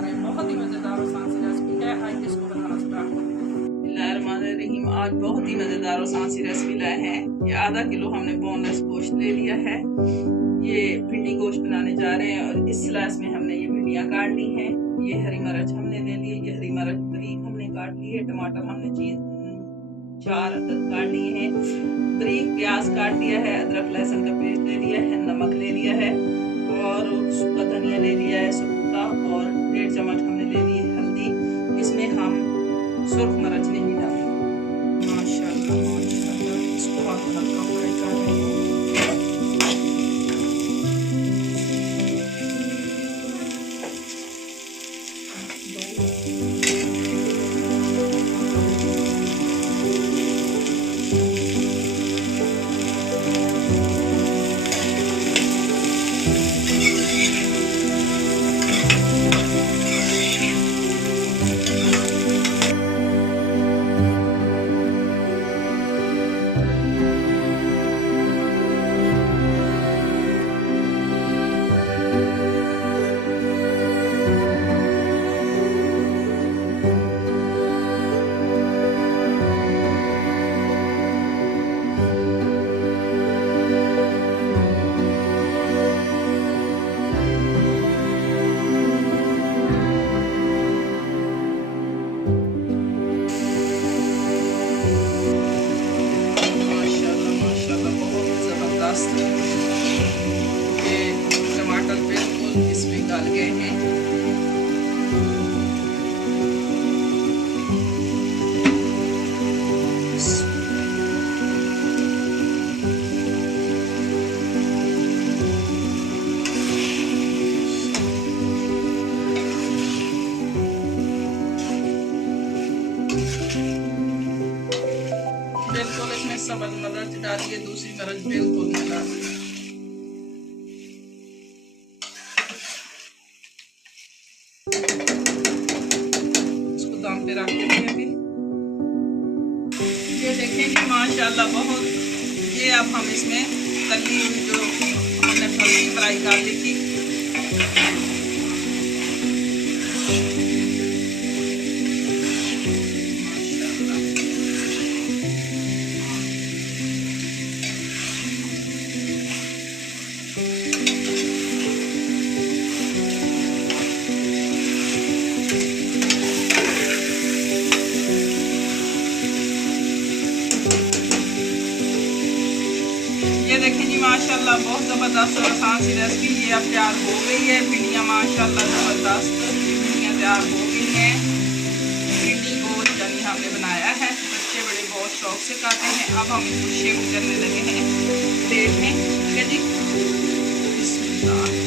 रहे हैं। बहुत ही मज़ेदार और आसान सी रेसिपी है। आइए इसको बनाना स्टार्ट करते हैं। बिस्मिल्लाहिर्रहमानिर्रहीम। आज बहुत ही मज़ेदार और आसान सी रेसिपी लाए हैं। ये आधा किलो हमने बोनलेस गोश्त ले लिया है। ये भिंडी गोश्त बनाने जा रहे हैं और इस स्लाइस में हमने ये भिंडियाँ काट ली हैं। ये हरी मिर्च हमने ले ली है। ये हरी मिर्च बारीक हमने काट ली है। टमाटर हमने 4 अदद काट लिए हैं। बारीक प्याज काट लिया है। अदरक लहसुन का पेस्ट ले लिया है। नमक ले लिया है और सूखा धनिया ले लिया है सूखा, और 1.5 चम्मच हमने ले ली है हल्दी। इसमें हम सुर्ख मिर्च नहीं डालेंगे। माशाल्लाह माशाल्लाह, इसको आप हल्का फ्राई कर रहे हैं। ये टमाटर बिल्कुल इसमें गल गए हैं। बिल्कुल इसमें सब्ज़ मिर्च डालिए, दूसरी मिर्च बिल्कुल न डालिए। इसको दम पे रख देंगे अभी। ये देखें जी माशाल्लाह बहुत। ये अब हम इसमें तली हुई जो हमने फली फ्राई कर ली थी ये देखें जी माशाल्लाह बहुत ज़बरदस्त और आसान सी रेसिपी ये अब तैयार हो गई है। भिंडियाँ माशाल्लाह ज़बरदस्त भिंडियाँ तैयार हो गई हैं। भिंडी गोश्त यानी हमने बनाया है, बच्चे बड़े बहुत शौक से खाते हैं। अब हम इसको शेक करने लगे हैं प्लेट में। ठीक है जी, बिस्मिल्लाह।